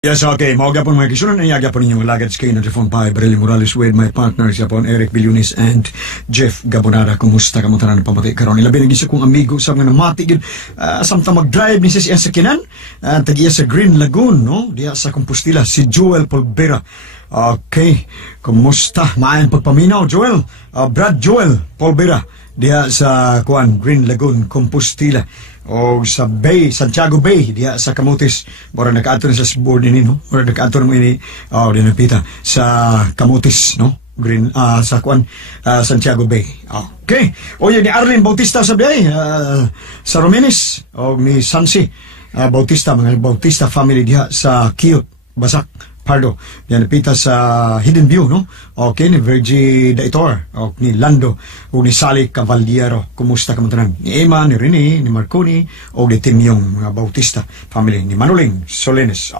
Yes, okay. Maugapon mga kisunan ay agapon ninyong lagad sa kayo na Jeffon Pai, Berly Morales with my partners yapon Eric Bilunis and Jeff Gabonada. Kumusta ka mo tanan pamati karon? Ilabi nagisa kong amigo sa mga namatigid samtang mag-drive ni siya sa kinan tagiya sa Green Lagoon, no? Diya sa Compostela si Joel Polbera. Okay. Kumusta? Maayan pagpaminaw, Joel. Brad Joel Polbera diya sa Green Lagoon, Compostela. O sa Bay, Santiago Bay, diya sa Camotes. Mura nagkaato na sa board ini, no? Mura nagkaato na mo ini, dinapita, sa Camotes, no? Green, sa Santiago Bay. Okay. O yun, ni Arlene Bautista sa Bay, sa Romenes, o ni Sansi Bautista, mga Bautista family diya sa Kiyot, Basak, Pardo. Yan napita sa Hidden View, no? Okay, ni Virgie Daitor, o ni Lando, o ni Sally Cavaldiero. Kumusta ka matanan? Ni Emma, ni Rene, ni Marconi, o ni Tim Yung, mga Bautista family. Ni Manuling Solenes,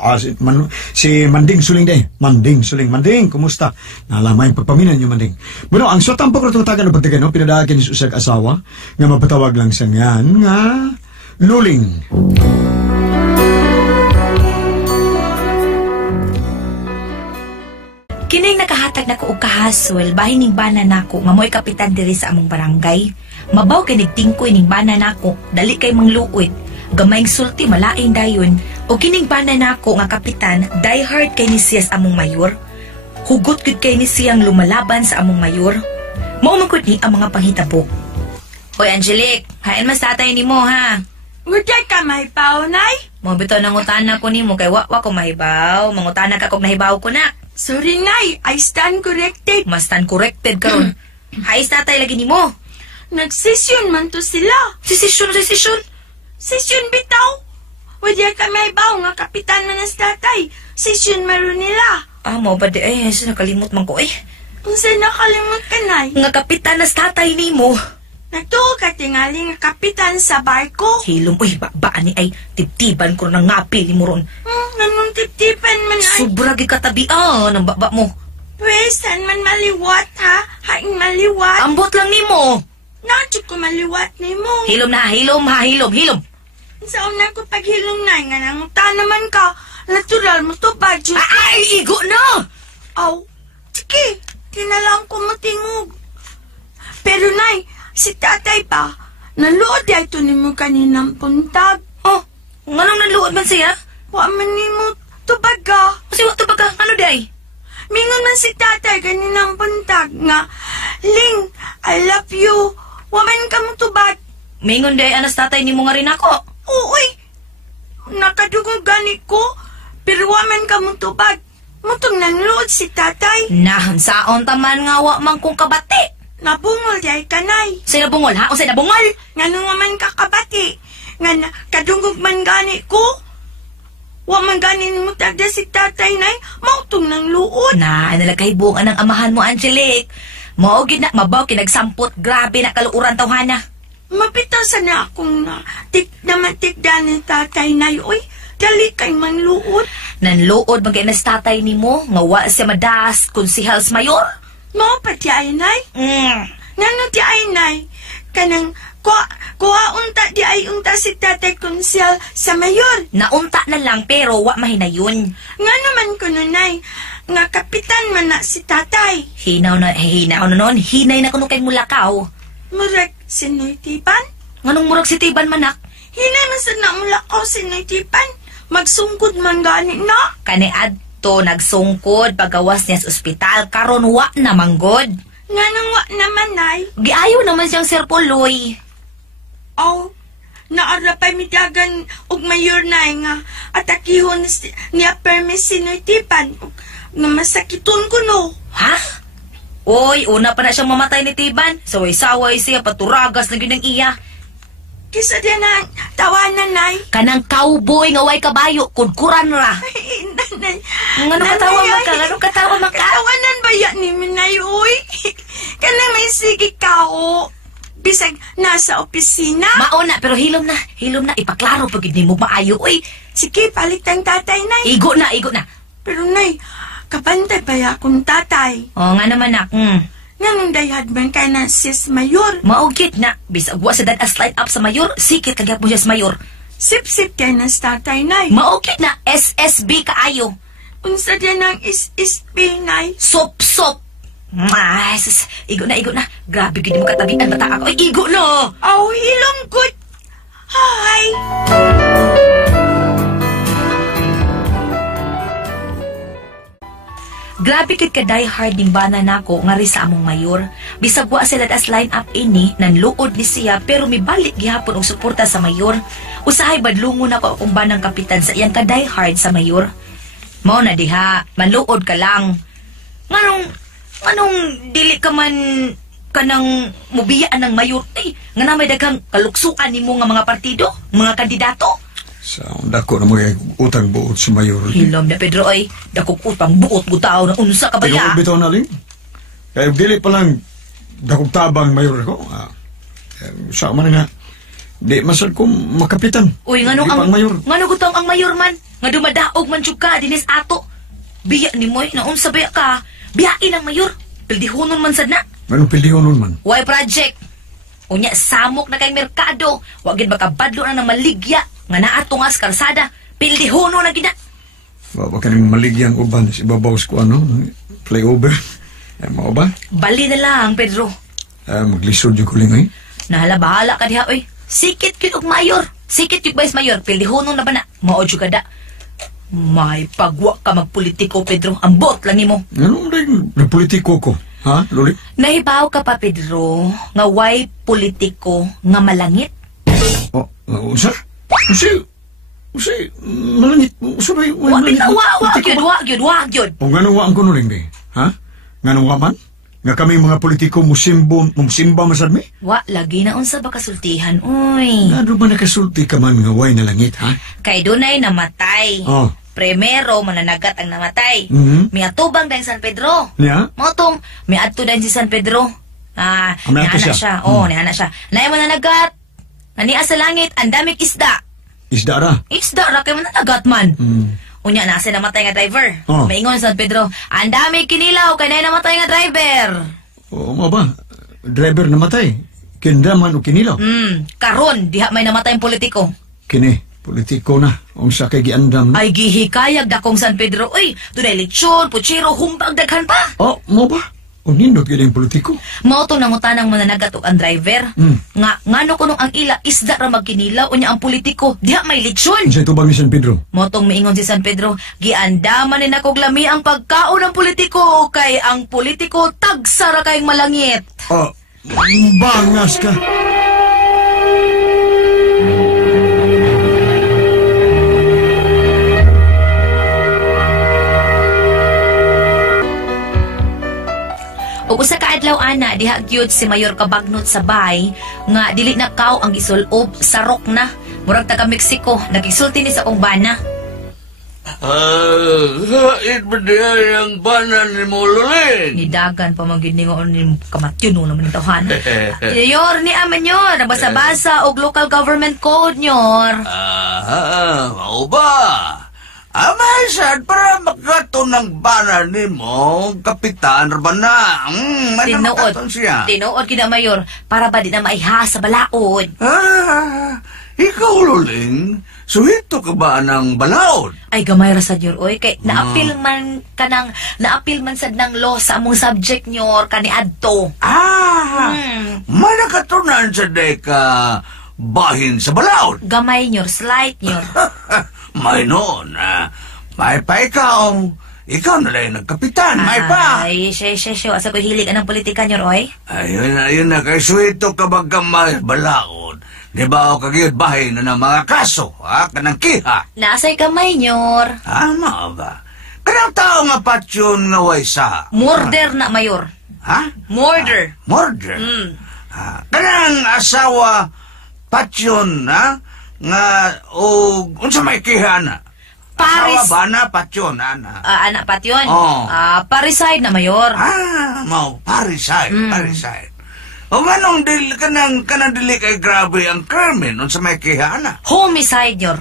si Manding Suling day. Manding Suling. Manding, kumusta? Nalamay pagpaminan yung Manding. Bueno, ang swatang pagkatutagan ng pagtagan, no? Pinadaakin ni Susag asawa, nga mapatawag lang sa ngayon, nga Luling. Kining nakahatag na ko og kahasol, bahin ning bana nako nga mo'y kapitan diri sa among barangay. Mabaw kay nagtingkoy ning bana nako, dali kay mangluoy. Gamayng sulti malaing dayon. O kining bana nako nga kapitan, die hard kay ni siya sa among mayor. Hugot gud kay ni siyang lumalaban sa among mayor. Mao man gud ni ang mga panghitabo. Hoy Angelique, hain mas tatay nimo ha. Ngudya ka mahibaw, nay? Mo bitaw nangutana ko nimo kay wa ko mahibaw, mangutana ka kog nahibaw ko na. Sorry, nay. I stand corrected. Mas stand corrected karon. Hay tatay lagi nimo. Nagsesyon man to sila. Session. Sesyon bitaw. Wadya ka mahibaw nga kapitan man as tatay. Sesyon maron nila. Mo ba di ay nakalimot man ko eh. Unsa nakalimot ka, nay? Nga kapitan as tatay nimo. Natuo ka tingali nga kapitan sa barko. Hilom, ba ni ay tibtiban ko nang ngapil mo ron. Ganun tip-tipan man ay. Sobra gikatabian ang baba mo. Pwes, saan man maliwat ha? Haing maliwat. Ambot lang nimo. Nacho ko maliwat ni mo. Hilom. Sa una ko paghilom na, nga nanguta naman ka. Natural mo to, badyo. Ay, igo na! Aw, sige, tinalang ko matingog. Pero nay, si tatay pa, naluod ay ito ni mo kaninang puntag. Oh, nganong naluod man siya? Wa man ni mo tubaga. Kasi wa tubaga, ano day? Mingon man si tatay kaninang puntag nga, Ling, I love you. Wa man ka mo tubag. Mingon day, anas tatay ni mo nga rin ako. Uy, nakadugong gani ko, pero wa man ka mo tubag. Mutong nanluod si tatay. Nahan saon taman nga wa man kong kabati. Nabungol day kanay. Say nabungol ha? O say nabungol? Nga nung man kakabati. Nga kadungog man gani ko. Wa man gani mo tagda si tatay nay. Mautong ng luod. Na, nalagay buong ng amahan mo, Angelique. Maugid na, mabaw kinagsampot. Grabe na kaluuran tawhana. Mapitaw sana akong tikda ni tatay nay. Uy, dali kay man luod. Nanluod magay na sa tatay ni mo. Nga wa siya madas konsihal sa mayor. Mo pati ay nay? Ngano ti ay nay? Kanang kuha unta di ay unta si tatay konsyal sa mayor. Naunta na lang pero wa mahinayon. Nga naman ko nay, nga kapitan man na si tatay. Hinaw na noon. Hinay na kuno kay Mulakaw. Murag sinoy tipan? Nganong murag si Tiban manak? Hinay man sa na Mulakaw sinoy tipan. Magsungkod man gani na. Kaniadto nagsungkod pagawas niya sa ospital karon wa na manggod. Nganong wa naman nay? Giayo naman siyang Sir Poloy. Oh, naarapay mitagan og mayor na nga atakihon niya permis sinoy tipan nga masakiton ko no. Ha? Oy, una pa na siyang mamatay ni Tiban. Saway-saway siya, paturagas na yun ng iya. Kisa din na tawanan, nay. Kanang cowboy nga way kabayo, kudkuran ra. Ay, nanay. Ngano katawa man ka? Ngano katawa man ka? Katawanan ba yan ni Minay, uy? Kanang may sige ka, o. Bisag nasa opisina. Mauna, pero hilom na. Ipaklaro pag hindi mo maayo, uy. Sige, palit ang tatay, nay. Igo na. Pero, nay, kapantay pa ya akong tatay. Oo nga naman, nak. Nganong dayhad man kay na sis mayor. Maugit na. Bisag wa sa dad slide up sa mayor, sikit kagyap mo siya sa mayor. Sip-sip kay na sa tatay, nay. Maukit na SSB kaayo. Unsa din ang is-ispi, nay? Sop-sop. Ay, sus. Igo na. Grabe, gini mo katabian. Bata ako. Ay, igo na. Aw, hilongkot. Hi. Grabe kit ka diehard ning bana nako nga ri sa among mayor. Bisag wa sila as line up ini, nanluod ni siya pero mibalik gihapon og suporta sa mayor. Usahay badlungon nako akong banang kapitan sa iyang ka diehard sa mayor. Mao na diha, manluod ka lang. Nganong dili ka man kanang mubiyaan ng mayor nga na may daghang kaluksuan nimo nga mga partido, mga kandidato. Sa dako na mga utang buot sa mayor. Hilom na Pedro ay dakok utang buot gutaw na unsa ka baya. Bitaw na ling. Kaya dili pa lang dakog tabang mayor ko. Sa man nga di masad ko makapitan. Uy, ngano gutong ang mayor man nga dumadaog man jud ka dinis ato. Biya ni moy na unsa baya ka? Biyain ang mayor. Pildihonon man sad na. Anong pildihonon man? Why project? Unya samok na kay merkado. Wa gid makabadlo na ng maligya nga naa tungas karsada. Pildihono na gid na. Wa ka ning maligyan uban si babaw ko playover. Mao ba? Bali na lang, Pedro. Maglisod jud ko lingoy. Nahala-bahala ka diha oy. Sikit gyud og mayor. Sikit gyud vice mayor. Pildihono na ba na? Mao jud kada. May pagwa ka magpolitiko, Pedro. Ambot lang nimo. Ano rin politiko ko? Ha, Loli? Nahibaw ka pa, Pedro, nga way politiko nga malangit? Unsa, malangit. Unsa ba yung malangit? Wag yun. O ganun waan ko nuling, be? Ha? Ganun waman? Nga kami mga politiko musimba masad mi? Wa, lagi na unsa ba kasultihan, uy. Ano ba nakasulti ka man nga way na langit, ha? Kay dunay namatay. Oh. Primero, mananagat ang namatay. Mm-hmm. Miatubang dahil San Pedro. Yeah? Motong, miadto dahil si San Pedro. Miadto nihana siya? siya. Oo, nihana siya. Naay mananagat. Nania sa langit, ang daming isda. Isda ra? Isda ra, kay mananagat man. Unya, nasa namatay nga driver. Oh. Maingon San Pedro, ang dami kinilaw, kay na namatay nga driver. Oo, mo ba? Driver namatay. Kindaman o kinilaw? Karon, diha may namatay ang politiko. Kini. Politiko na. Unsa kay giandam. Ay, gihikayag dakong San Pedro. Uy, tunay lechon, puchero, humbag, daghan pa. Oh, mo ba? O nindot yun yung politiko. Mao to nangutanang mananagat og ang driver. Ngano kuno ang ila isda ra magkinilaw unya ang politiko. Diha may lechon. Sa tubang ni San Pedro. Motong miingon si San Pedro, giandaman ni nakog lami ang pagkaon ng politiko kay ang politiko tagsa ra kayong malangit. Oh, bangas ka. Ug usa ka adlaw ana diha gyud si Mayor Kabagnot sa bay nga dili na kaw ang gisulob sarok na murag taga Mexico nagisulti ni sa akong bana. Hait ba diya yung banan ni mo, Luling? Nidagan pa maginingon ni kamatyon no naman tawhan. Yor ni amanyor nabasa-basa og local government code nyor. Mau ba? Amasan para magkato ng banan ni mo, Kapitan Rabana. Manamakaton siya. Tinuod kina Mayor para ba di na maiha sa balaod. Ikaw, Luling, suhito ka ba ng balaod? Ay gamay ra sad yor oy kay naapil man sad ng law sa among subject nyor kaniadto. Manakatunan sa deka bahin sa balaod. Gamay nyor, slight nyor. May noon, may pa ikaw na lang nagkapitan, may pa. Ay, siya, asa ko hilig anong politika nyor oy? Ayun na, kay suwito ka ba gamay balaod? Di ba ako kagiyod bahay na ng mga kaso, kanang kiha? Nasa'y kamay nyor. Ano ba? Kanang tao nga patyon nga way sa... Murder na, Mayor. Ha? Murder. Murder? Kanang asawa patyon, nga, unsa may kiha na? Paris. Asawa ba na patyon, ana? Anak patyon? Oh. Pariside na, Mayor. Mau, pariside. O manong kanang dili kay grabe ang krimen, unsa may kiha na? Homicide, nyor.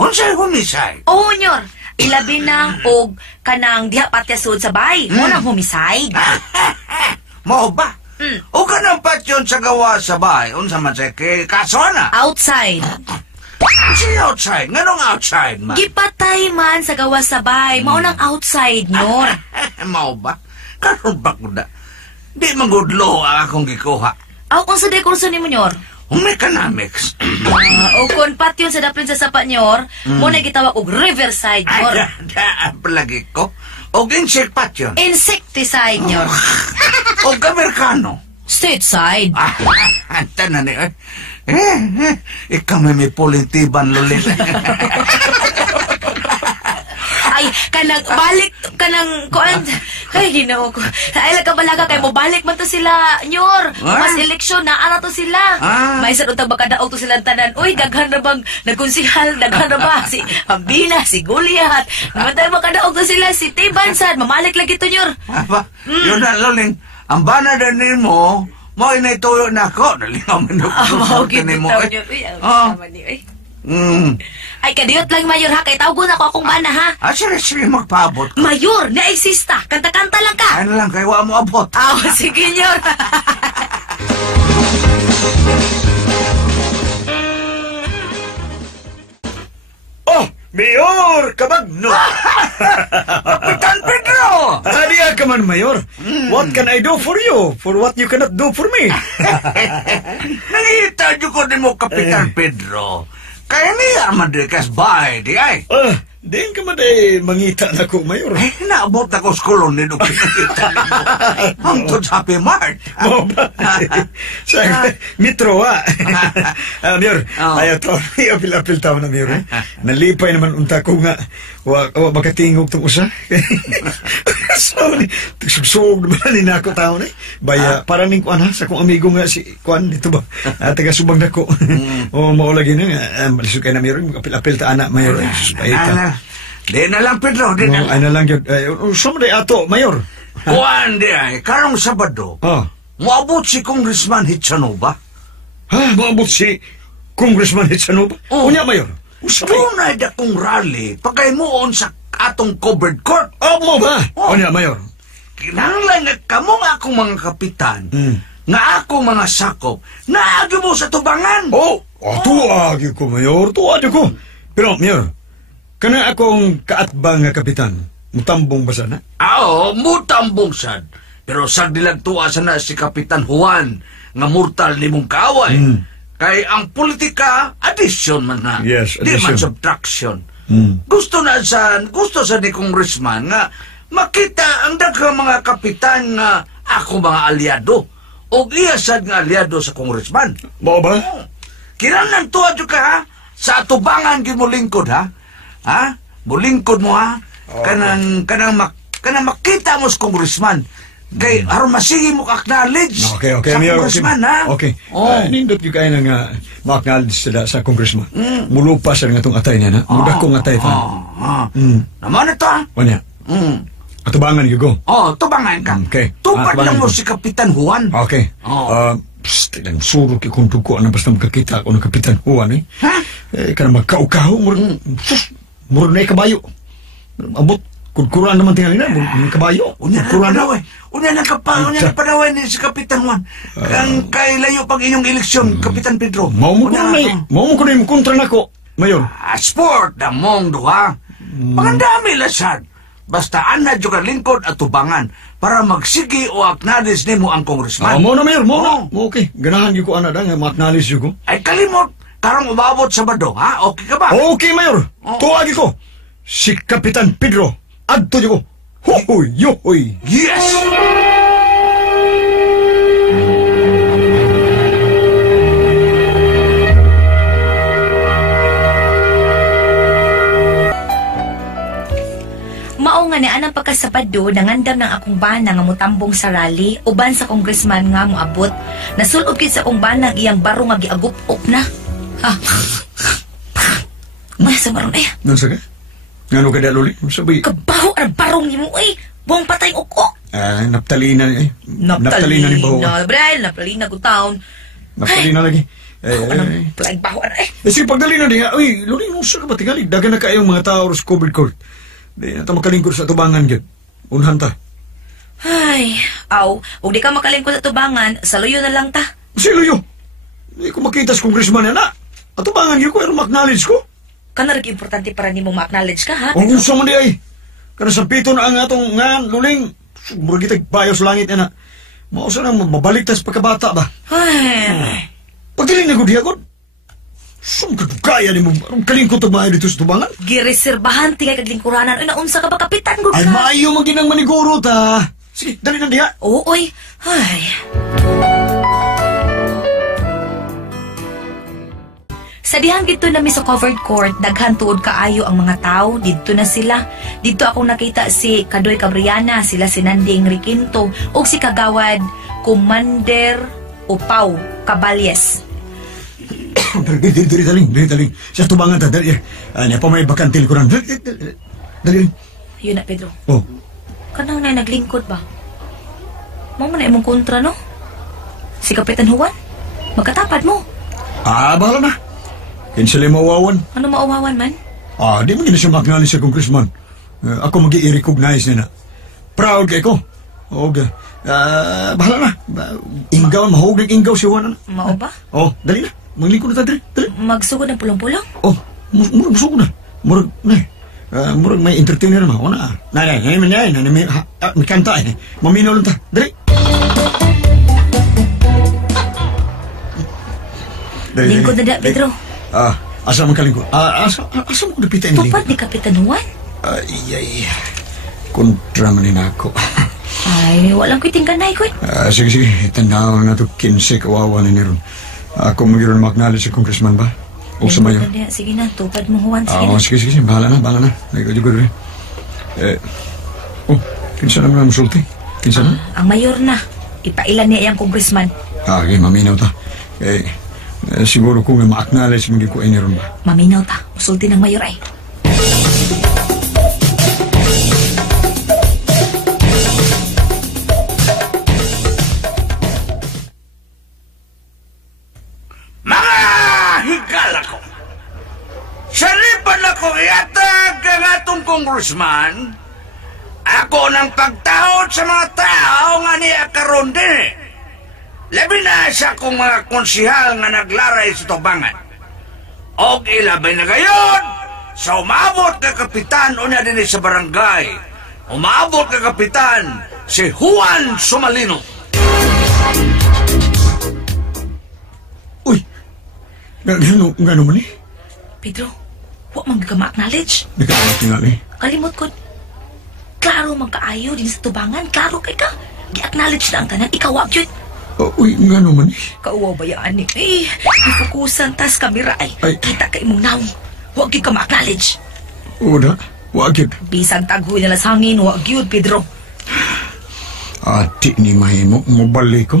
Unsay homicide? Oo, nyor. Ilabi na og kanang diha patyasud sa bay. Mo nang homicide. Mao ba? O kanang patyon sa gawa sa bahay, unsa man say kay kaso na? Outside. Sige outside. Nganong outside, man? Gipatay man sa gawas sabay. Maunang outside, nyor. Mao ba? Karon ba ko na? Di magudlo ang akong gikuha. Aw, kung sa dekurso ni mo, nyor. Economics. O kung patyon sa daplin sa sapa, nyor, mo na gitawag og riverside, nyor. Daan palagi ko. O insect patyon. Insecticide, nyor. O Amerikano. Stateside. Anta na ni. Ikaw may pulintiban, lulit. Ay, balik kanang kuan. Ay, ginoo ko. Ay, balaga kay mo balik man to sila, nyor. Mas eleksyon na ara to sila. May sa utang bakadaog to sila tanan. Uy, daghan na bang nagkonsihal, daghan na ba si Hambina, si Goliath. Namatay makadaog to sila si Tibansan. Mamalik lagi to, nyor. Apa? Yun na, Loling. Ang banadan ni mo inaituyo na ako. Nalingaw man ako. Mao gid taw, nyor. Uy, sama ni, uy. Ay, kadiyot lang, Mayor, ha? Kay tawgon ako akong bana, ha? Sige, magpaabot ko. Mayor, naexista. Kanta-kanta lang ka. Ano lang, kaya wa mo abot. Sige, Nyor. Oh, Mayor, kabagno. Kapitan Pedro! Hadiya ka man, Mayor. What can I do for you? For what you cannot do for me? Nangita nyo ko ni mo, Kapitan Pedro. Kaya niya madrikas bahay di ay. Din ka maday mangita na ko, Mayor. Naabot ako sa kolon ni Dukit nakita ni mo. Hangtod sa Happy Mart. Mo ba? Sa Metro, ha? Mayor, ayaw to. Apil-apil tao na, Mayor. Nalipay naman unta ko nga. Wa makatingog itong usa. So, sugsug naman ni na ako tao na. Baya, parang ning kuan ha, sa kong amigo nga si kuan dito ba? Taga-subang na ko. O, maulagi na nga. Malisukay na, Mayor. Apil-apil ta anak, Mayor. Di na lang, Pedro, di na lang. Ay na lang yun. Sumday ato, Mayor. Kuan di ay, karong Sabado, moabot si Congressman Hitchanova. Moabot si Congressman Hitchanova? Unya, Mayor. Tunay da kong rally, pagkay moon sa atong covered court. Mo ba? Unya, Mayor. Kinahanglan nga kamo nga akong mga kapitan, nga akong mga sakop, naagi mo sa tubangan. Tuwagi ko, Mayor. Tuwagi ko. Pero, Mayor, kana akong kaatbang nga kapitan, mutambong ba sana? Mutambong sad. Pero sag nilang tuwa sana si Kapitan Juan, nga mortal ni mong kaaway. Kay ang politika, addition man na. Yes, di man subtraction. Gusto sa ni Congressman nga makita ang daghang mga kapitan nga ako mga aliado. O iyasad nga aliado sa Congressman. Mo ba? Kinahanglan tuwa ka ha? Sa atubangan gid mo lingkod ha? Bulingkod mo ha? Kanang makita mo sa Congressman. Kay aron masigi mo ka-acknowledge sa Congressman, ha? Okay. Nindot yung kaya nga ma-acknowledge sila sa Congressman. Mulupa sa nga itong atay niya, na? Mudak kong atay ta. Naman ito, ha? Wanya? Atubangan yung go? Tubangan ka. Okay. Tupad lang mo si Kapitan Juan. Okay. Lang surok ikong tuko na basta magkakita ako ng Kapitan Juan, eh. Ha? Kana magkaukaw, muro na kabayo. Abot, kurkuran naman tingali na, kabayo. Unya na kapadaway ni si Kapitan Juan. Ang kailayo pag inyong eleksyon, Kapitan Pedro. Mau mo ko na yung kontra na ko, Mayor. Sport na mong duha. Pagandami lasad. Basta anad yung lingkod at tubangan para magsigi o acknowledge ni mo ang Congressman. Mo na, Mayor, mo na. Okay, ganahan yung ko anad nga ma-acknowledge yung ko. Ay kalimot, karong umabot Sabado, ha? Okay ka ba? Okay, Mayor. Tuwagi ko. Si Kapitan Pedro. Adto niyo ko. Hoy, yohoy. Yes! Mao nga ni anang pagkasapado nangandam ng akong bana nga mutambong sa rally uban sa congressman nga moabot. Nasulod kid sa akong bana iyang baro nga giagup-up na. Sa maron eh. Nansa ka? Ngano ka daluli? Sabi. Kabaho ang barong ni mo eh. Buong patay uko. Naptalina eh. Naptalina ni baho. Naptalina ko taon. Naptalina lagi. Anong plaing baho na eh. Sige, pagdalina niya. Uy, Luli, nusa ka ba tingali? Dagan na kayong mga tao sa covered court. Di na ta makalingkod sa tubangan gyud. Unhan ta. Ay, ug di ka makalingkod sa tubangan, sa luyo na lang ta. Si luyo. Di ko makita sa congressman na. Atubangan yun ko, pero ma-acknowledge ko. Kana rin importante para nimo ma-acknowledge ka, ha? Ang gusto man di ay. Kana sa pito na ang atong nga, luling. Murag kita bayo sa langit na. Mausa na mabalik tas pagkabata ba? Ay. Pagdiling na ko di ako. Saan ka kaya ni mo? Ang kalingkot ang maayo dito sa tubangan? Gireserbahan tingay kaglingkuranan. Ay, naunsa ka ba kapitan, gud ka? Ay, maayo maginang maniguro ta. Sige, dali na diha. Oo, oy. Ay. Sa dihang dito na mi sa covered court, daghan tuod kaayo ang mga tao. Dito na sila. Dito akong nakita si Kadoy Cabriana, sila si Nanding Riquinto, o si Kagawad Commander Upaw Caballes. Dali. Sa tubangan ta, dali. Ano pa may bakantil ko rin. Dali. Yun na, Pedro. Oh. Kanang na naglingkod ba? Mama na imong kontra, no? Si Kapitan Juan? Magkatapad mo. Bahala na. Kinsali mawawan. Ano mauwawan man? Di mo gina siya mag-acknowledge sa congressman. Ako mag-i-recognize niya na. Proud kay ko. Bahala na. Inggaw, mahugig inggaw si Juan. Mao ba? Dali na. Maglingkod na tayo, dali. Magsugod ng pulang-pulang? Murag gusto ko na. Murag may entertainer naman. O na. May kanta eh. Maminaw lang ta. Dali. Lingkod na da, Pedro. Asa mo kalingkod? Asa mo ko napita yung lingkod? Tupad ni Kapitan Juan? Ay. Kontra man ako. Ay, walang kwiting kanay ko. Sige. Tanaw na ito 15 kawawa na niron. Ako magiron mag-acknowledge sa congressman ba? O sa mayo? Sige na, tupad mo Juan. Sige na. Sige. Bahala na. Nagkajugod rin. Kinsa naman ang musulti? Kinsa na? Ang mayor na. Ipailan niya yung congressman. Okay, maminaw ta. Siguro kung ma-acknowledge mo ko niron ba? Maminaw ta. Musulti ng mayor ay. Congressman, ako nang pagtaot sa mga tao nga niya karon din. Labi na sa akong mga konsihal nga naglaray sa tubangan. O ilabay na gayon, sa umabot ka kapitan o niya din sa barangay. Umabot ka kapitan si Juan Sumalino. Uy, gano man eh? Pedro, huwag man ka ma-acknowledge. Tingali. Kalimot ko. Klaro magkaayo din sa tubangan. Klaro kay ka. Gi-acknowledge na ang tanan. Ikaw wag yun. Uy, gano man eh? Kauwaw ba yan eh? Ifokusan tas kamera ay. Kita kay mong naong. Huwag yun ka ma-acknowledge. Uda, wag yun. Bisan taghoy nila sa hangin. Huwag yun, Pedro. Ati ni mahimo, mabalik ko.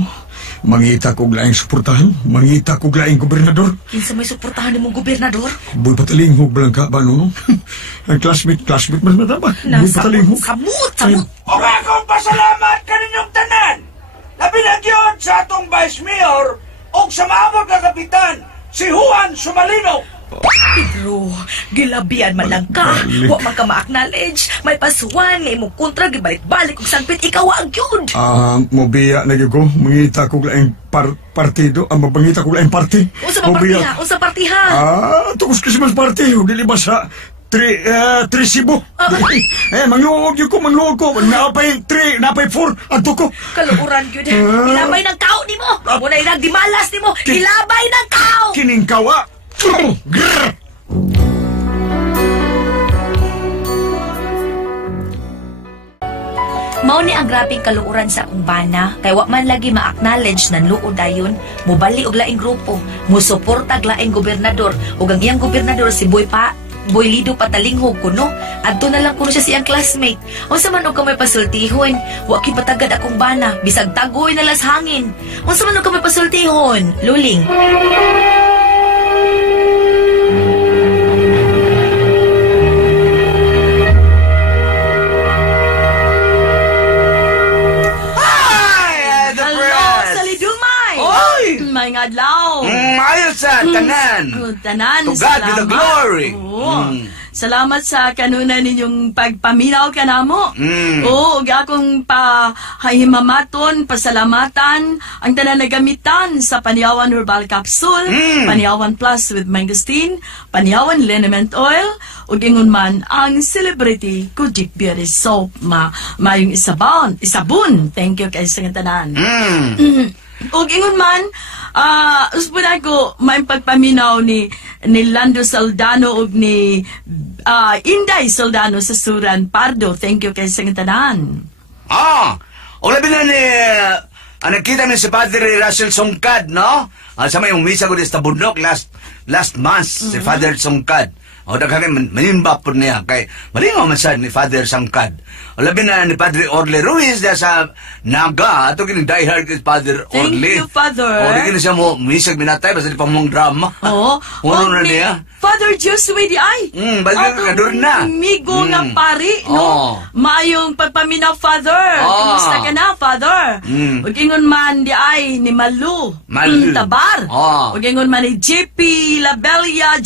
Mangita ko laing suportahan. Mangita ko laing gobernador. Kinsa may suportahan ni mong gobernador? Boy patalinghog lang ka ba, no? Ang classmate mas mataba. Boy patalinghog. Samut! Okay, akong pasalamat ka ninyong tanan. Labi na yun sa atong vice mayor o sa maamag na kapitan, si Juan Sumalino. Pedro, gilabian man lang ka. Huwag man ka ma-acknowledge. May pasuwan, may mong kontra, gibalik-balik kung sangpit, ikaw ang yun. Mobiya na ko. Mangita ko laing partido. Mabangita ko laing party. Unsa ba partiha? Unsa partiha? Tukos Christmas party. Dili ba sa Cebu. Mangluog yun ko. Napay 3, napay 4. Ang tuko. Kaluuran yun. Ilabay ng kao ni mo. Muna nagdimalas ni mo. Ilabay ng kao. Kining kawa. Mao ni ang grabing kaluuran sa akong bana, kay wa man lagi ma-acknowledge nan luod dayon, mubali og laing grupo, musuporta og laing gobernador, ug ang iyang gobernador si Boy Lido Patalinghog kuno, adto na lang kuno siya siyang classmate. Unsa man og kamay pasultihon, wa kay patagad akong bana, bisag tagoy na las hangin. Unsa man og kamay pasultihon, luling. May adlaw. Ayos sa tanan. Tanan. To God be the glory. Salamat sa kanuna ninyong pagpaminaw ka namo. Oo, ug akong pahimamaton, pasalamatan ang tanan na gamitan sa Paniawan Herbal Capsule, Paniawan Plus with Mangosteen, Paniawan Liniment Oil, ug ingon man ang Celebrity Kojic Beauty Soap mayong isabon. Thank you kay sa tanan. Ug ingon man usbon ako may pagpaminaw ni Lando Soldano ug ni Inday Soldano sa Suran Pardo. Thank you kay sa tanan. O labi na ni nakita ni si Padre Russell Songkad, no? Sa may umisa ko sa bundok last month, si Father Songkad. O daghang manimba po niya kay malingaw man sad ni Father Songkad. O labi na ni Padre Orle Ruiz da sa Naga, ato kini diehard kay Father Orle. Thank you, Father. O di kini siya mo misag minatay basta di pa mong drama. Oo. Uno na niya. Father Joshua di ay. Balik ka doon na. Amigo nga pari, no? Mayong pagpaminaw, Father. Kumusta ka na, Father? Ug ingon man di ay ni Malu. Tabar. Ug ingon man ni JP Labelia,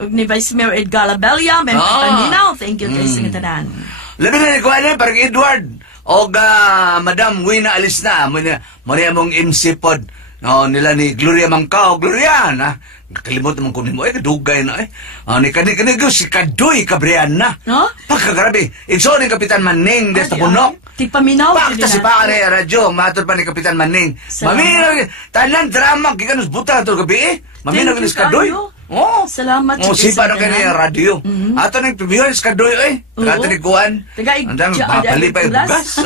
ug ni Vice Mayor Edgar Labella, may pagpaminaw. Thank you kay sa tanan. Labi na ni Kuan parang Edward o Madam Wina alis na mo mong MC pod nila ni Gloria Mangkao. Gloria na kalimot naman ko nimo kadugay na ni kani si Kadoy Cabrian na pagkagarabi igso ni Kapitan Manning des Tabunok tigpaminaw pakta si Pare radyo matod pa ni Kapitan Manning maminaw tanan drama gikanus buta to gabi maminaw ni Kadoy. Salamat si para kay radio. Ato ning tubiyon sa Kadoy ato ni Kuan. Andang babali pa bugas.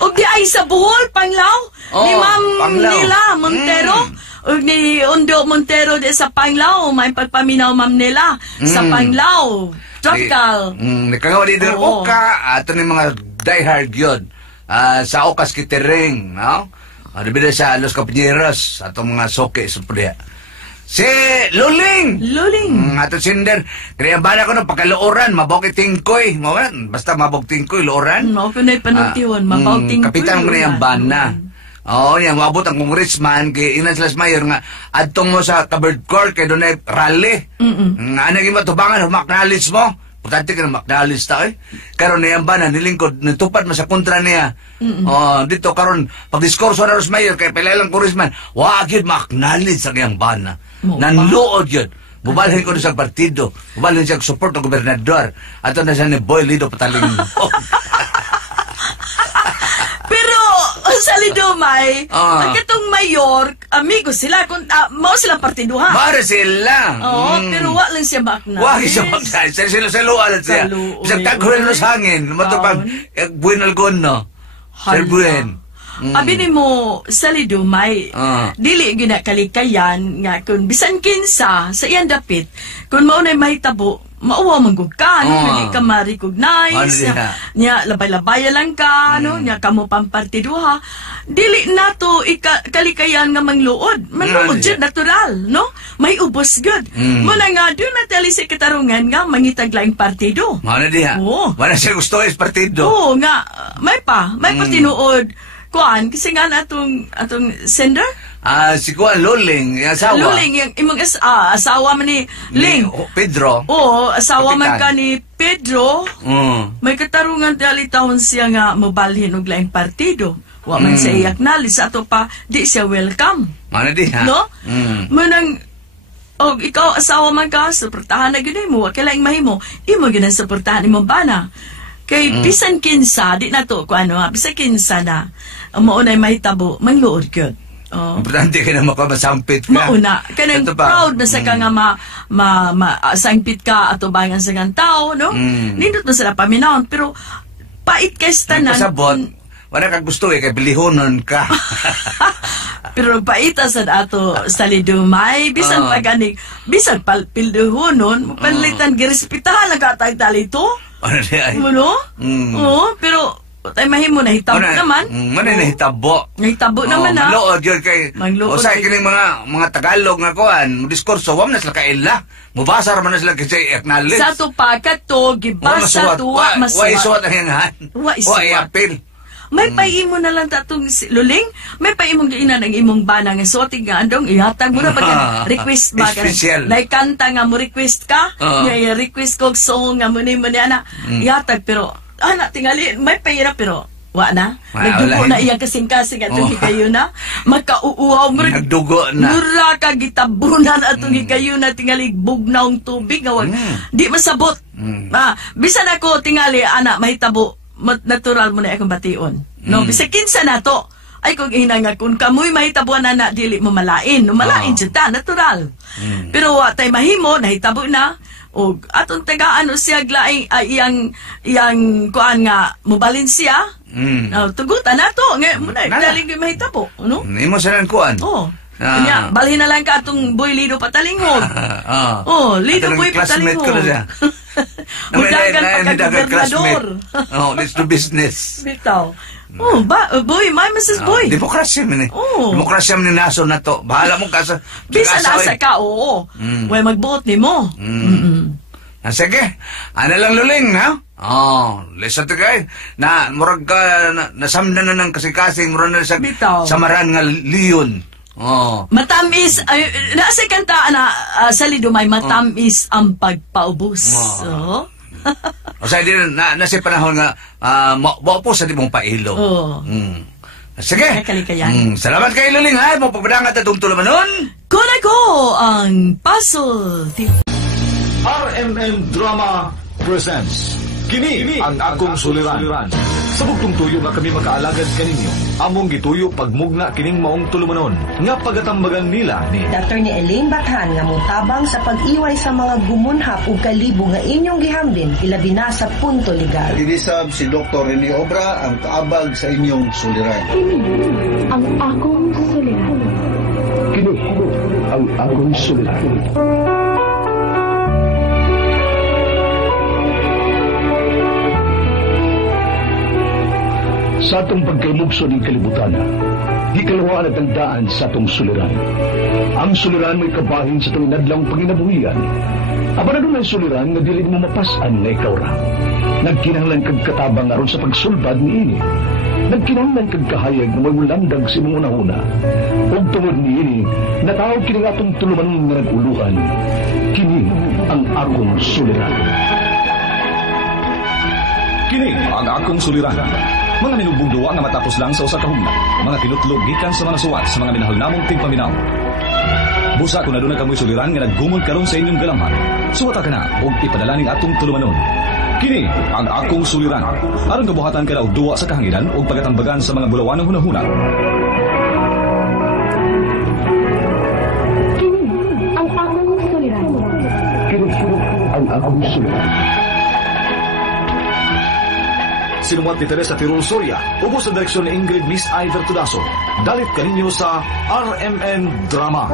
Og di ay sa Bohol Panglao ni Ma'am Nila Montero. Og ni Undo Montero de sa Panglao may pagpaminaw Ma'am Nila sa Panglao. Tropical. Nikaw ni der Oka ato ni mga diehard gyud. Sa Okas Kitering, no? Adibida sa Los Capineros atong mga soke sa pudya. Si Luling! Ato sinder, kaya bala ko ng pagkalooran, mabok itingkoy. Basta mabok tingkoy, looran. Kunay panutiwan, mabok tingkoy. Kapitan ko na yung bana. Yan, mabot ang congressman, kay Inan Slas Mayor nga, adtong mo sa covered court, kay doon ay rally. Nga, naging matubangan, humaknalis mo. Putante ka na maknalis ta, Karon na yung bana, nilingkod, nitupad mo sa kontra niya. Dito, karon, pag-diskurso na Ros Mayor, kay palalang congressman, wag yun maknalis ang yung bana. Nanluod yun. Bubalhin ko na sa partido. Bubalhin siya support ng gobernador. Ato na siya ni Boy Lido Pataling. Pero, sa Lidomay, ang katong mayor, amigo sila, mao silang partiduha. Mara sila. Pero wala lang siya makna. Wag siya makna. Sila sa lualan siya. Isang taghulan ng hangin. Matupang, buwan algon, no? Sir Buen. Abi ni mo sa Lidumay, dili ginakalikayan nga kung bisan kinsa sa iyang dapit, kung maunay mahitabo, mauwa manggug ka, hindi ka ma-recognize, niya labay-labay lang ka, niya kamo pampartiduha, dili nato kalikayan nga mangluod, mangluod jud natural, no? May ubos good. Muna nga, doon natali si katarungan nga mangitag laing partido. Mana diha? Wala siya gusto is partido. Oo nga, may patinuod. Kuan, kasi nga atong sender? Si Kuan, Luling, yung asawa. Luling, yung imong asawa man ni Ling. Pedro. Oo, asawa man ka ni Pedro. May katarungan talitahon siya nga mabalhin og laing partido. Wa man siya iyak nali sa ato pa, di siya welcome. Mana di ha? No? Manang, og ikaw asawa man ka, suportahan na gano'n mo, kailangang mahimo, imo gano'n suportahan imong bana. Kay bisan kinsa, di na to, bisan kinsa na, maunay mahitabo, mangluod yun. Importante ka na makasampit ka. Mauna. Kanang proud na sa ka nga sangpit ka ato bayan sa kang tao, no? Nindot na sila paminahon, pero pait kay tanan. Kasabot, wala ka gusto kay bilihonon ka. Pero paita sa ato sa Lidumay, bisan paganig, bisan pilduhonon, panlitan girespitahan lang katag talito. Ano niya ay? Oo, pero tay mahimo nahitabo naman. Nahitabo. Nahitabo naman na. Mangluod yun kay... Usay kining mga Tagalog nga kuhan, diskurso, wam na sila kaila. Mubasa raman na sila kasi acknowledge. Sa tupakat to, gibasa to, Wa isuot ang yangahan. Wa i-apil. May paimo na lang tatong luling, may paimong giinan ang imong bana nga soting nga andong ihatag mo na pag request ba ka. Special. Like kanta nga mo request ka, nga request kog song nga muni ana. Ihatag pero ana tingali may pahirap pero wa na. Nagdugo na iyang kasing-kasing atong higayon na. Magkauuhaw mo. Nagdugo na. Mura ka gitabunan atong higayon na tingali bugnaong tubig nga wag. Di masabot. Bisan ako tingali ana mahitabo natural mo na akong bation. No, bisag kinsa na to. Ay kung hinanga kung kamoy mahitabuan na dili mo malain. No, malain jud ta natural. Pero wa tay mahimo nahitabo na. O atong tagaan siya glaing iyang kuan nga mobalin siya. Tugutan na to. Nga muna daling mahitabo, no? Imo sa kuan. Kanya, balhin na lang ka atong boy Lido Patalinghob. Lido boy Patalinghob. Mudagan pagka-gobernador. Let's do business. Bitaw. Boy, may Mrs. Boy. Demokrasya man Demokrasya man naso na to. Bahala mo ka sa... Bisa nasa ka, oo. Way magbuot ni mo. Sige. Ano lang luling, ha? Listen to guy. Murag ka, nasamdan na ng kasing-kasing, murag na sa samaran nga leon. Matamis, nasa kanta sa Lido may matamis ang pagpaubos. O sa di nasa panahon nga maupo sa di mong pailo. Sige. Salamat kay Luling ha. Mo pagbadangat atong tulumanon. Kunay ko ang puzzle. RMN Drama presents Kini ang akong suliran. Sa bugtong tuyo nga kami makaalagad kaninyo, among gituyo pagmugna kining maong tulumanon nga pagatambagan nila ni Dr. ni Elaine Bathan nga motabang sa pag-iway sa mga gumunhap ug kalibo nga inyong gihambin ilabi na sa punto legal. Dinisab si Dr. Rene Obra ang kaabag sa inyong suliran. Kini ang akong suliran. Kini ang akong suliran. Sa atong pagkailugso ng kalibutan, di kalawaan at tagdaan sa atong suliran. Ang suliran may kabahin sa itong inadlang panginabuhian. Aba na doon ang suliran nga dili mo mapasan na ikaw ra. Nagkinahanglan kag katabang aron sa pagsulbad ni ini. Nagkinahanglan kag kahayag na may mulandag sa imong unahuna. Ug tungod ni ini, natawag kini atong tulumanon nga naguluhan. Kini ang akong suliran. Kini ang akong suliran. Mga minubong duwa nga matapos lang sa usa ka hugna. Mga kinutlog gikan sa mga suwat sa mga minahal namong tigpaminaw. Busa kung naduna kamoy suliran nga naggumol karon sa inyong galamhan. Suwata ka na og ipadalaning atong tulumanon. Kini ang akong suliran. Aron kabuhatan ka na og duwa sa kahanginan og pagatambagan sa mga bulawanong hunahuna. Kini ang akong suliran. Kini ang akong suliran. Sinumat ni Teresa Tirul Soria, ubos sa direksyon ni Ingrid Miss Iver Tudaso. Dalit kaninyo sa RMN Drama.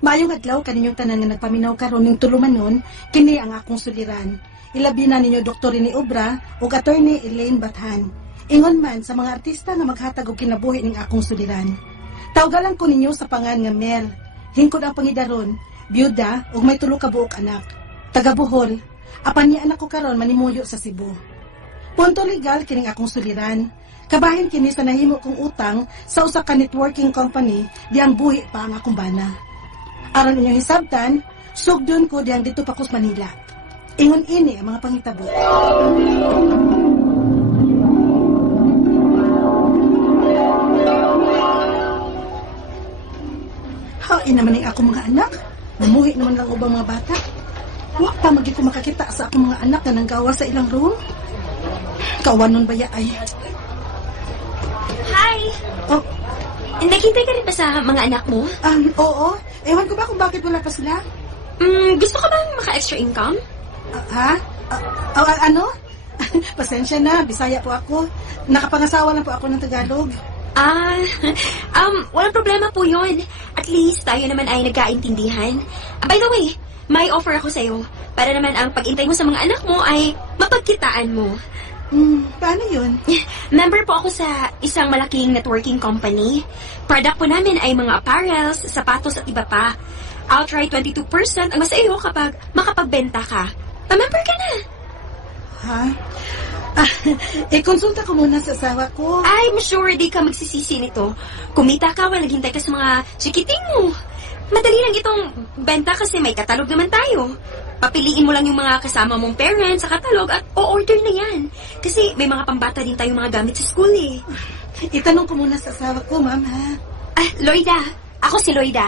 Mayong adlaw kaninyong tanan nga nagpaminaw karon ning tulumanon, kini ang akong suliran. Ilabi na ninyo Dr. Rene Obra ug Attorney Elaine Bathan. Ingon man sa mga artista nga maghatag og kinabuhi ning akong suliran. Tawgalan ko ninyo sa pangan nga Mel. Hingkod ang pangidaron, byuda ug may tulo ka buok anak. Taga Bohol, apan ni anak ko karon manimuyo sa Cebu. Punto legal kining akong suliran. Kabahin kini sa nahimo kong utang sa usa ka networking company diang buhi pa ang akong bana. Aron inyong hisabtan, sugdon ko diang dito pa kus Manila. Ingon ini ang mga pangitabo. Hain naman ang akong mga anak. Namuhi naman lang ubang mga bata. Wa pa magi ko makakita sa akong mga anak na nanggawa sa ilang room. Kawanon ba ya ay? Hi! Oh, Naghintay ka rin ba sa mga anak mo? Oo. Ewan ko ba kung bakit wala pa sila? Gusto ka bang maka-extra income? Ha? Ano? Pasensya na, Bisaya po ako. Nakapangasawa lang po ako ng Tagalog. Walang problema po yun. At least tayo naman ay nagkaintindihan. By the way, may offer ako sa'yo. Para naman ang pag-intay mo sa mga anak mo ay mapagkitaan mo. Paano yun? Member po ako sa isang malaking networking company. Product po namin ay mga apparels, sapatos at iba pa. I'll try 22% ang masaiyo kapag makapagbenta ka. Pa-member ka na. Ha? Konsulta ko muna sa asawa ko. I'm sure di ka magsisisi nito. Kumita ka, naghintay ka sa mga chikiting mo. Madali lang itong benta kasi may katalog naman tayo. Papiliin mo lang yung mga kasama mong parents sa katalog at o-order na yan. Kasi may mga pambata din tayong mga gamit sa school eh. Itanong ko muna sa asawa ko, ma'am, ha? Loida. Ako si Loida.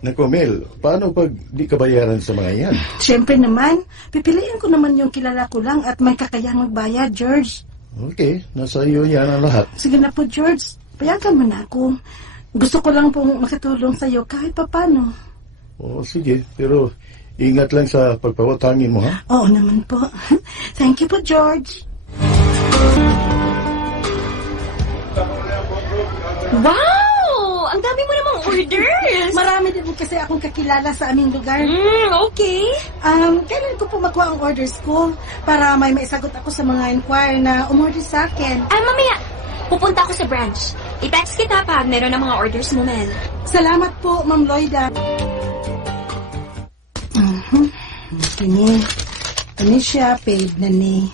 Naku, Mel, paano pag di ka bayaran sa mga yan? Siyempre naman, pipiliin ko naman yung kilala ko lang at may kakayang magbayad, George. Okay, nasa iyo yan ang lahat. Sige na po, George. Payagan mo na ako. Gusto ko lang pong makatulong sa'yo kahit papano. Oo, sige. Pero ingat lang sa pagpapatangin mo, ha? Oo naman po. Thank you po, George. Wow! Ang dami mo namang orders! Marami din po kasi akong kakilala sa aming lugar. Okay. Kailan ko po makuha ang orders ko para may maisagot ako sa mga inquire na umorder sa akin? Mamaya. Pupunta ako sa branch. I-text kita pag meron ng mga orders mo, Mel. Salamat po, Ma'am Loida. Kini siya, paid na ni.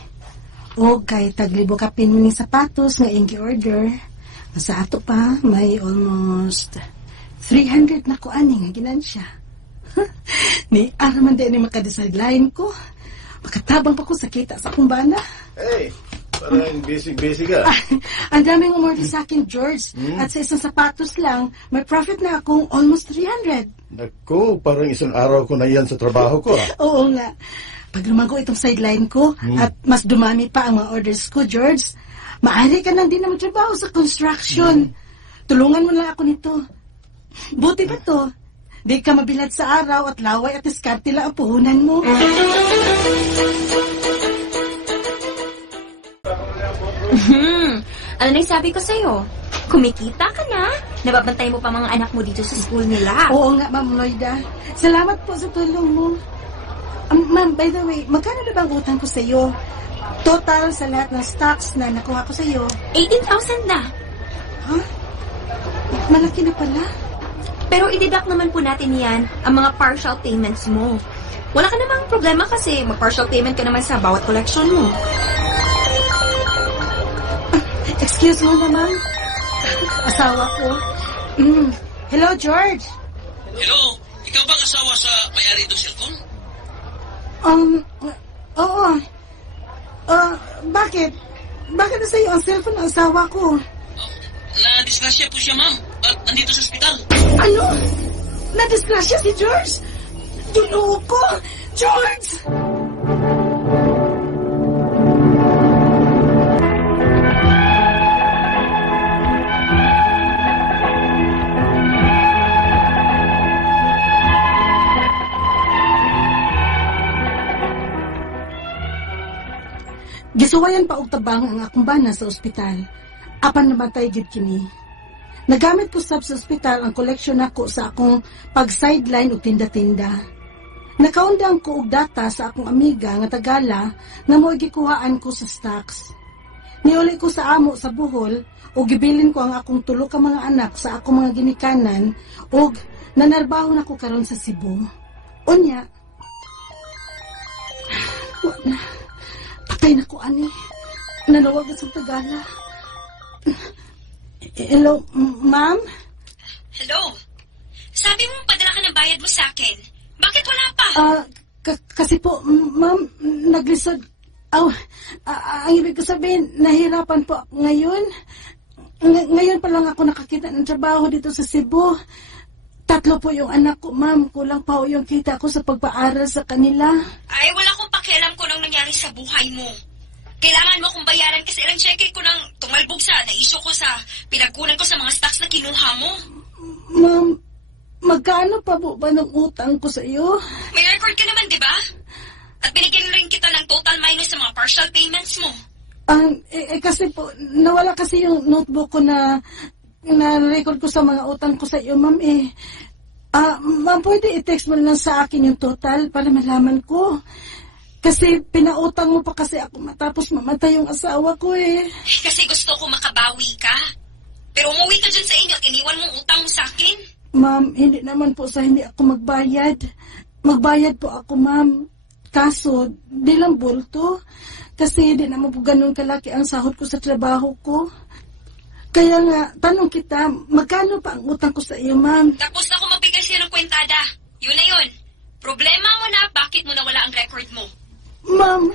O kay taglibo ka pin mo ni sapatos nga ingi order. Sa ato pa, may almost 300 na ko ani nga ginansya. Ni araman din ni makadecide line ko. Makatabang pa ko sa kita sa kumbana. Hey! Parang basic ka. Ang daming umorder sa akin, George. At sa isang sapatos lang, may profit na akong almost 300. Naku, parang isang araw ko na yan sa trabaho ko. Oo nga. Pag lumago itong sideline ko at mas dumami pa ang mga orders ko, George, maaari ka nang din na magtrabaho sa construction. Tulungan mo lang ako nito. Buti ba to? Di ka mabilad sa araw at laway at diskarte lang ang puhunan mo. Ano na sabi ko sa'yo? Kumikita ka na? Nababantay mo pa mga anak mo dito sa school nila. Oo nga, Ma'am Loida. Salamat po sa tulong mo. Ma'am, by the way, magkano na bang utang ko sa'yo? Total sa lahat ng stocks na nakuha ko sa'yo. 18,000 na. Huh? Malaki na pala. Pero i-deduct naman po natin yan ang mga partial payments mo. Wala ka namang problema kasi mag-partial payment ka naman sa bawat collection mo. Excuse mo naman. Asawa ko. Hello, George. Hello, ikaw bang asawa sa may-ari ng cellphone? Oo. Bakit? Bakit na sa'yo ang cellphone ng asawa ko? Na-disgrasya po siya, ma'am. At nandito sa ospital. Ano? Na-disgrasya si George? Ginoo ko! George! Gisuwayan pa og tabang ang akong bana sa ospital. Apan namatay gid kini. Nagamit ko sa ospital ang koleksyon nako sa akong pag-sideline og tinda-tinda. Nakaundang ko og data sa akong amiga nga Tagala nga mo'y gikuhaan ko sa stocks. Niuli ko sa amo sa Bohol ug gibilin ko ang akong tulo ka mga anak sa akong mga ginikanan ug nanarbaho nako karon sa Cebu. Unya. Wala. Patay na ko, ani. Nanawag sa Tagala. Hello, ma'am? Hello? Sabi mo padala ka ng bayad mo sa akin. Bakit wala pa? Kasi po, ma'am, naglisod. Ang ibig ko sabihin, nahirapan po ngayon. Ngayon pa lang ako nakakita ng trabaho dito sa Cebu. 3 po yung anak ko, ma'am. Kulang pa po yung kita ko sa pagpaaral sa kanila. Ay, wala akong pakialam kung anong nangyari sa buhay mo. Kailangan mo kong bayaran kasi ilang cheque ko nang tumalbog sa naiso ko sa pinagkunan ko sa mga stocks na kinuha mo. Ma'am, magkano pa po ba ng utang ko sa iyo? May record ka naman, di ba? At binigyan rin kita ng total minus sa mga partial payments mo. Kasi po, nawala kasi yung notebook ko na record ko sa mga utang ko sa iyo, ma'am Ma'am, pwede i-text mo lang sa akin yung total para malaman ko. Kasi pinautang mo pa kasi ako matapos mamatay yung asawa ko eh. Kasi gusto ko makabawi ka. Pero umuwi ka dyan sa inyo at iniwan mong utang mo sa akin. Ma'am, hindi naman po sa hindi ako magbayad. Magbayad po ako, ma'am. Kaso, di lang bulto. Kasi di naman po ganun kalaki ang sahod ko sa trabaho ko. Kaya nga, tanong kita, magkano pa ang utang ko sa iyo, ma'am? Tapos na ako magbigay siya ng kwentada. Yun na yun. Problema mo na, bakit mo nawala ang record mo? Ma'am.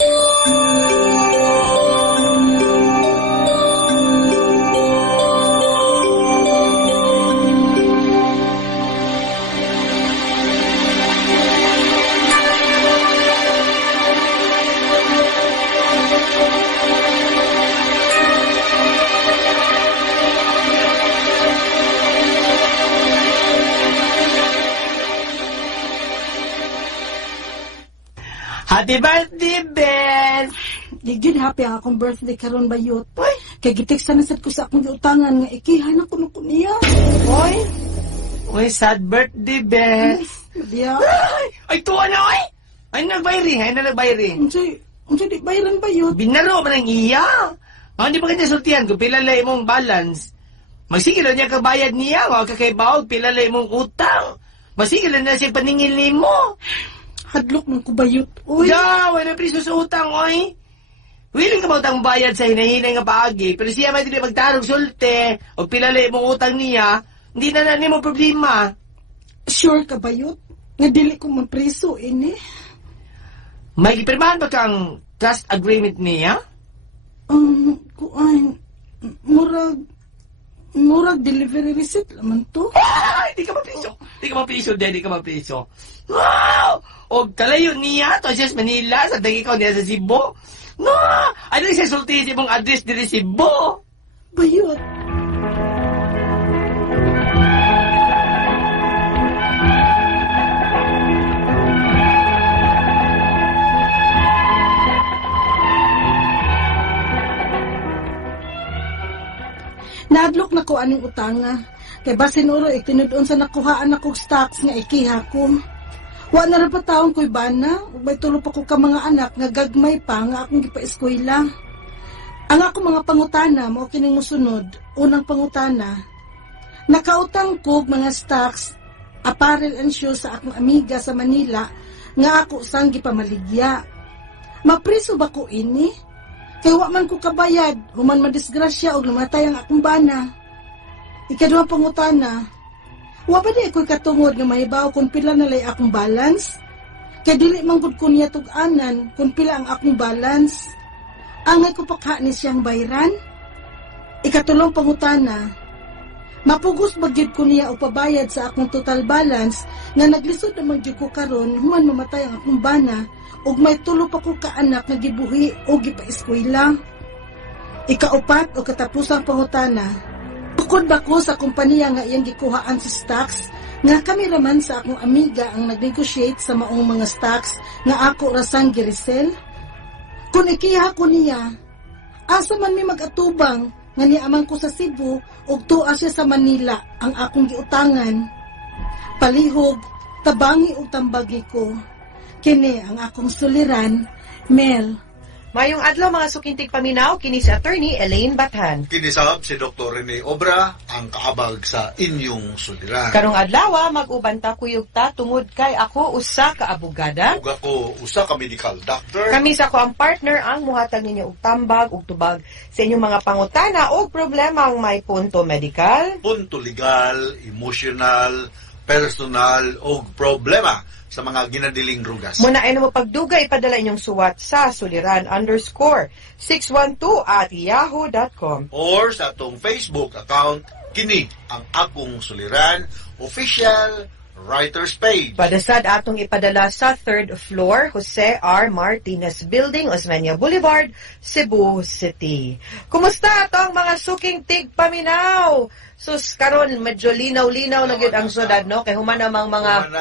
Happy birthday, Beth! Digid happy ang akong birthday karon bayot. Kay giteksta na sad ko sa akong giutangan nga ikihan ako no niya. Oy, sad birthday, Beth! Diya. Ay, tuwa na, oy! Ay, nagbayri. Unsa di bayran bayot? Binaro man ang iya. Hindi ba kanya sultihan kung pilalay mong balance? Magsigil niya kabayad niya, wag ka kay bawag, pilalay mong utang. Magsigil na siya paningil ni mo. Hadlok ng kubayot, oy. Wala priso sa utang, oy. Willing ka ba utang bayad sa hinahinay nga paagi, pero siya may dili magtarog sulte, o pilalay mong utang niya, hindi na mo problema. Sure ka bayot? Nga dili ko mapriso, ini? May gipirmahan ba kang trust agreement niya? Murag delivery receipt laman to. Ay, di ka mapriso. Wow! O kalayo niya, to siya sa Manila, sa ikaw niya sa Cebu. No! Ano siya sulti mong address diri Cebu? Bayot. Naadlok na ko aning utanga. Kay basinuro itinudon sa nakuhaan akong stocks nga ikiha ko. Wa na ra pa taon ko'y bana, ubay tulo pa ko ka mga anak nga gagmay pa nga akong gipa-eskwela. Ang ako mga pangutana mao kining mosunod. Unang pangutana, nakautang ko mga stocks, apparel and shoes sa akong amiga sa Manila nga ako sang gipamaligya. Mapriso ba ko ini? Kay wa man ko kabayad, human madisgrasya og namatay ang akong bana. Ikaduhang pangutana, wa ba di ako'y katungod nga mahibaw kung pila nalay akong balance? Kay dili man gud ko niya tug-anan kung pila ang akong balance. Angay ko pakha ni siyang bayran. Ikatulong pangutana, mapugos ba gyud ko niya og pabayad sa akong total balance nga naglisod naman gyud ko karon human mamatay ang akong bana ug may tulo pa ko ka anak nga gibuhi o gipa-eskwela. Ikaupat o katapusang pangutana, bukod ba ko sa kumpanya nga iyang gikuhaan sa stocks, nga kami raman sa akong amiga ang nag-negotiate sa maong mga stocks nga ako rasang girisel? Kung ikiha ko niya, asa man mi mag-atubang nga niamang ko sa Cebu ug tuwa siya sa Manila ang akong giutangan. Palihog, tabangi ug tambagi ko. Kini ang akong suliran, Mel. Mayong adlaw mga sukintig paminaw, kini si Attorney Elaine Bathan. Kinisab si Dr. Rene Obra, ang kaabag sa inyong suliran. Karong adlaw, mag-ubanta kuyog ta tungod kay ako usa ka abogada. Ug ako usa ka medical doctor. Kami sa ko ang partner ang muhatag ninyo og tambag ug tubag sa inyong mga pangutana o problema ang may punto medical, punto legal, emotional, personal o problema sa mga ginadiling rugas. Muna ay mo pagduga, ipadala inyong suwat sa suliran_612@yahoo.com or sa atong Facebook account, kini ang akong suliran, official writer's page. Padasad atong ipadala sa 3rd floor, Jose R. Martinez Building, Osmeña Boulevard, Cebu City. Kumusta atong mga suking tigpaminaw? Sus, karon medyo linaw-linaw na gyud ang sudad, no? Kay human namang mga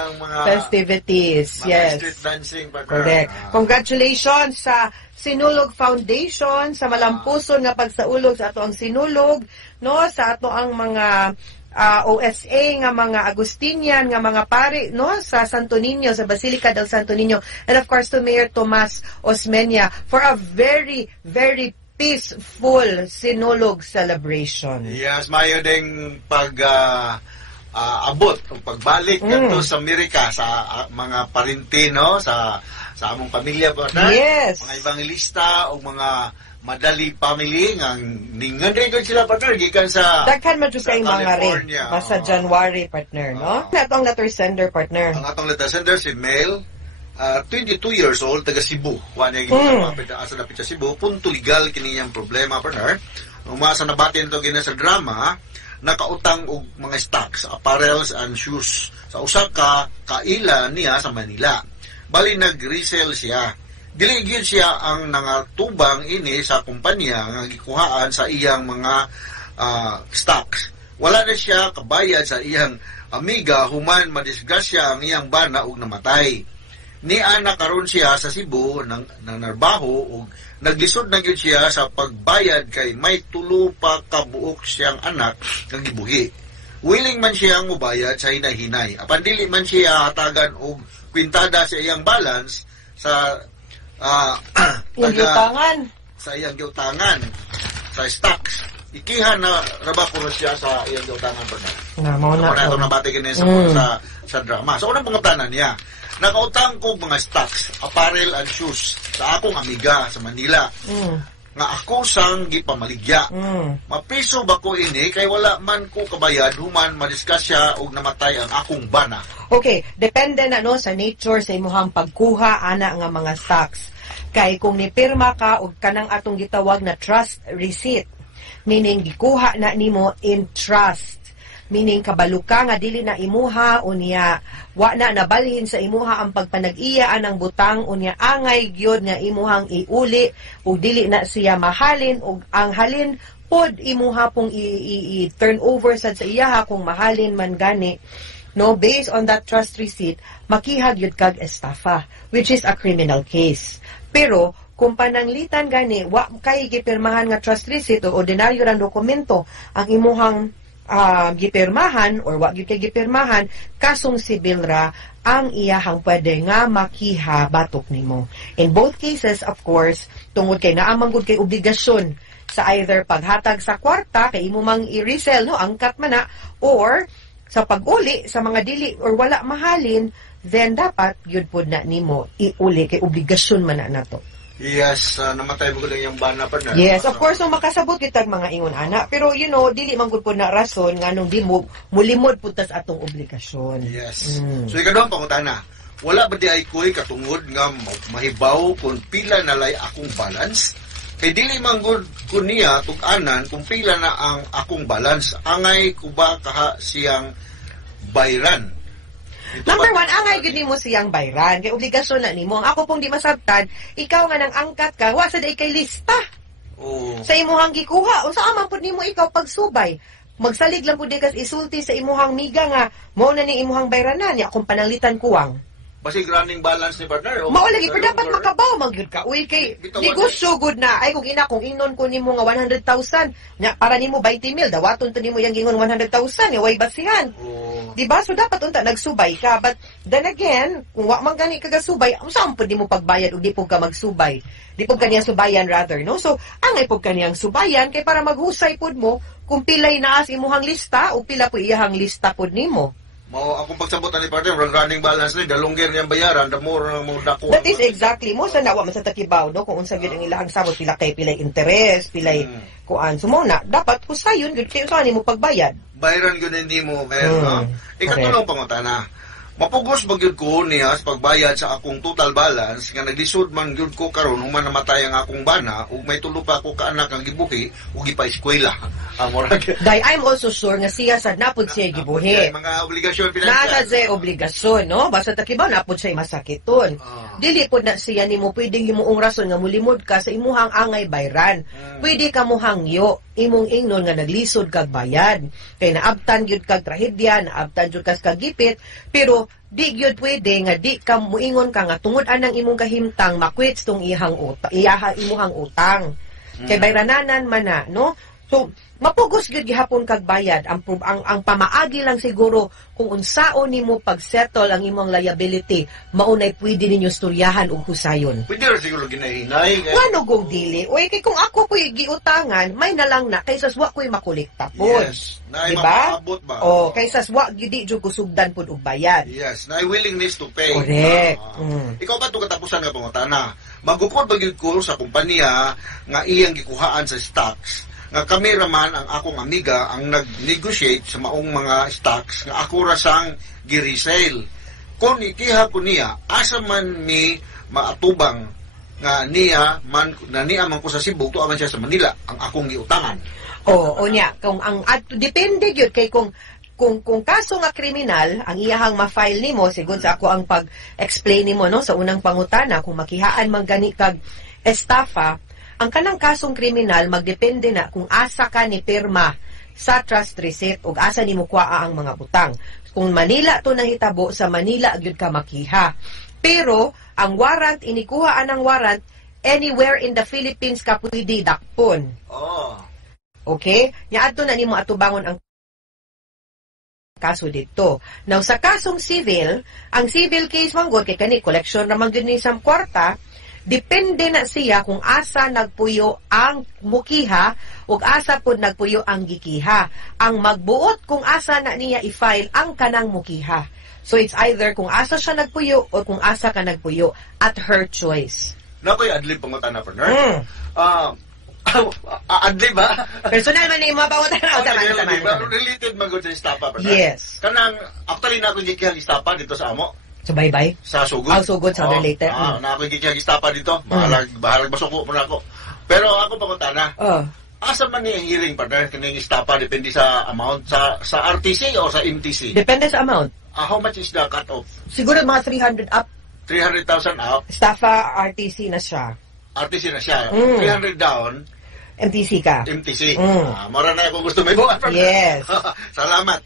festivities. Mga yes. street dancing. Correct. Congratulations sa Sinulog Foundation, sa malampuson nga pagsaulog sa ato ang sinulog, no? Sa ato ang mga OSA nga mga Agustinian nga mga pari no sa Santo Niño, sa Basilica del Santo Niño, and of course to Mayor Tomas Osmeña for a very very peaceful Sinulog celebration. Yes, mayo ding abot o pagbalik kadto sa Amerika sa mga parintino sa among pamilya po na mga evangelista o mga madali family nga ningan rin sila partner gikan sa daghan man jud kay mga rin sa January partner no natong letter sender partner ang atong letter sender si Mel 22 years old taga Cebu wala gyud asa dapit sa Cebu punto legal kini yang problema partner umasa na batin to gina sa drama nakautang og mga stocks, apparels and shoes sa usa ka kaila niya sa Manila. Bali nag-resell siya. Dili gyud siya ang nangatubang ini sa kumpanya nga gikuhaan sa iyang mga stocks. Wala na siya kabayad sa iyang amiga human madisgrasya ang iyang bana og namatay. Niana karon siya sa Cebu nang narbaho ug naglisod na gyud siya sa pagbayad kay may tulo pa ka buok siyang anak nga gibuhi. Willing man siya mobayad sa hinay-hinay. Apan dili man siya hatagan og kwintada sa iyang balance sa sa iyang giutangan sa stocks. Ikihan na rabako na siya sa iyang giutangan pa na. Mao na nabati kini sa drama. So unang pangutanan niya nakautang ko mga stocks, apparel and shoes sa akong amiga sa Manila. Nga ako sang gipamaligya. Mapiso ba ko ini kay wala man ko kabayad human madiskas siya og namatay ang akong bana. Okay, depende na no sa nature sa imuhang pagkuha ana nga mga stocks. Kay kung nipirma ka og kanang atong gitawag na trust receipt, meaning gikuha na nimo in trust. Meaning kabalo ka nga dili na imuha unya wa na nabalhin sa imuha ang pagpanag-iya anang butang unya angay gyud nga imuhang iuli ug dili na siya mahalin ug ang halin pod imuha pong i-turn over sa iya kung mahalin man gani no based on that trust receipt makihag yun kag estafa which is a criminal case. Pero kung pananglitan gani wa kay gipirmahan nga trust receipt o ordinaryo rang dokumento ang imuhang gipirmahan or wa gyud kay gipirmahan kasong sibil ra ang iyahang pwede nga makiha batok nimo. In both cases of course tungod kay naa man gud kay obligasyon sa either paghatag sa kwarta kay imo mang i-resell no angkat man na or sa pag-uli sa mga dili or wala mahalin then dapat gyud pud na nimo iuli kay obligasyon man na nato. Yes, namatay mo lang yung bana pa na. Yes, of course, makasabot kitag mga ingon ana. Pero you know, dili man gud po na rason nga nung di mo mulimod putas atong obligasyon. Yes. So ikadong pangutana, wala ba di ay koy katungod nga mahibaw kung pila na lay akong balance? Kay dili man gud ko niya tug-anan kung pila na ang akong balance. Angay ko ba kaha siyang bayran? Number one, angay gud nimo siyang bayran kay obligasyon na nimo. Ang ako pong di masabtan, ikaw nga nang angkat ka, wa sa day kay lista. Sa imuhang gikuha, unsa man pud nimo ikaw pagsubay. Magsalig lang pud kas isulti sa imuhang miga nga mao na ni imuhang bayranan ya kung pananglitan kuwang. Basig running balance ni partner. Mao lagi pero dapat makabaw man gyud ka. Uy kay negosyo gud na. Ay kung kung ingnon ko nimo nga 100,000, nya para nimo 20,000 dawaton to nimo yang gingon 100,000 ya way basihan. Diba? So dapat unta nagsubay ka. But then again, kung wa man gani ka gasubay, unsa pud nimo pagbayad ug di pud ka magsubay. Di pud kaniyang subayan rather, no? So angay pud kaniyang subayan kay para maghusay pud mo kung pilay naa sa imuhang lista o pila po iyahang lista pud nimo. Mao akong pagsabutan ni partner running balance ni dalongger niyang bayaran the more nang mo dako. That is exactly mo sa nawa man sa takibaw no kung unsa gyud ang ilahang sabot pila kay pilay interest, pilay kuan sumo na dapat husayon gyud kay usahay nimo pagbayad. Bayaran gyud hindi mo no. Ikatulong pangutana. Mapugos ba gyud ko niya sa pagbayad sa akong total balance nga naglisod man gyud ko karon human namatay ang akong bana ug may tulo pa ako ka anak nga gibuhi ug gipa-eskwela. Dai I'm also sure nga siya sad napud siya gibuhi. Mga obligasyon pinansyal. Nana siya obligasyon no basta takibaw napud siya masakiton. Dili pud na siya nimo pwedeng himuong rason nga mulimod ka sa imuhang angay bayran. Pwede ka mo hangyo imong ingnon nga naglisod kag bayad. Kay naabtan gyud kag trahedya, naabtan gyud kag gipit, pero di gyud pwede nga di ka muingon ka nga tungod anang imong kahimtang makwits tong imuhang utang. Kay bayrananan man na, no? So, mapugos gyud gihapon kag bayad. Ang pamaagi lang siguro kung unsaon nimo pag-settle ang imong liability, maunay pwede ninyo storyahan ug husayon. Pwede rin siguro ginahinay. Ngano gong dili? Uy, kay kung ako ko'y giutangan, may nalang na, kaysa wa ko'y makolekta po. Yes. Na diba? mapaabot ba? O, kaysa wa gidi jud kusugdan pud og bayad. Yes, na willingness to pay. Correct. Ikaw ba ito katapusan nga pangutana? Magukod ba gyud ko sa kumpanya nga iyang gikuhaan sa stocks? Nga kami raman ang akong amiga ang nag-negotiate sa maong mga stocks nga ako rasang gi-resale. Kung ikiha ko niya, asa man mi maatubang nga niya man ko sa Cebu, tuaman siya sa Manila ang akong giutangan. O nya, kung ang depende gyud kay kung kaso nga kriminal ang iyahang ma-file nimo sigud sa ako ang pag-explain nimo no sa unang pangutana kung makihaan man gani kag estafa, ang kanang kasong kriminal magdepende na kung asa ka ni pirma sa trust receipt ug asa nimo kuaa ang mga butang. Kung Manila to nahitabo, sa Manila gyud ka makiha. Pero ang warrant inikuhaan ang warrant anywhere in the Philippines ka pwede dakpon. Oh. Okay? Nya adto na nimo atubangon ang kaso dito. Now sa kasong civil, ang civil case manggod kay kani collection ra man gyud ni sa kwarta. Depende na siya kung asa nagpuyo ang mukiha ug asa pod nagpuyo ang gikiha. Ang magbuot kung asa na niya i-file ang kanang mukiha. So it's either kung asa siya nagpuyo o kung asa ka nagpuyo at her choice. Nakoy adlib pangutana partner. Adlib ba? Personal man ni mo pangutana o sama. Related magud sa istapa partner. Yes. Kanang actually na ako gikiha istapa dito sa amo. So bye-bye? Sa sugod. Ang sugod sa related. Na ako gigistapa dito. Bahalag masuko po na ako. Pero ako pangutana. Asa man ni hearing partner kining istapa depende sa amount sa RTC o sa MTC? Depende sa amount. How much is the cut-off? Siguro mga 300 up. 300,000 up? Estafa RTC na siya. RTC na siya. 300 down. MTC ka. MTC. Mara na ako gusto may buwan. Yes. Salamat.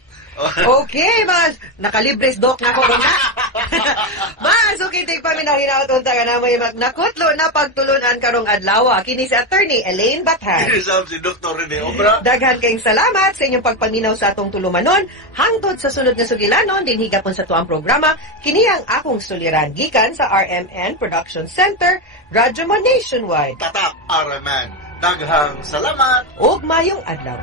Okay, mas nakalibres dok na ko na. Mas okay take paminaw hinaot unta ka na mo nakutlo na pagtulunan karong adlaw. Kini si Attorney Elaine Bathan. Kini si Dr. Rene Obra. Daghan kayong salamat sa inyong pagpaminaw sa atong tulumanon. Hangtod sa sunod nga sugilanon din higapon sa tuang programa. Kini ang akong suliran gikan sa RMN Production Center, Radyo Mo Nationwide. Tatak RMN. Daghang salamat. Ug mayong adlaw.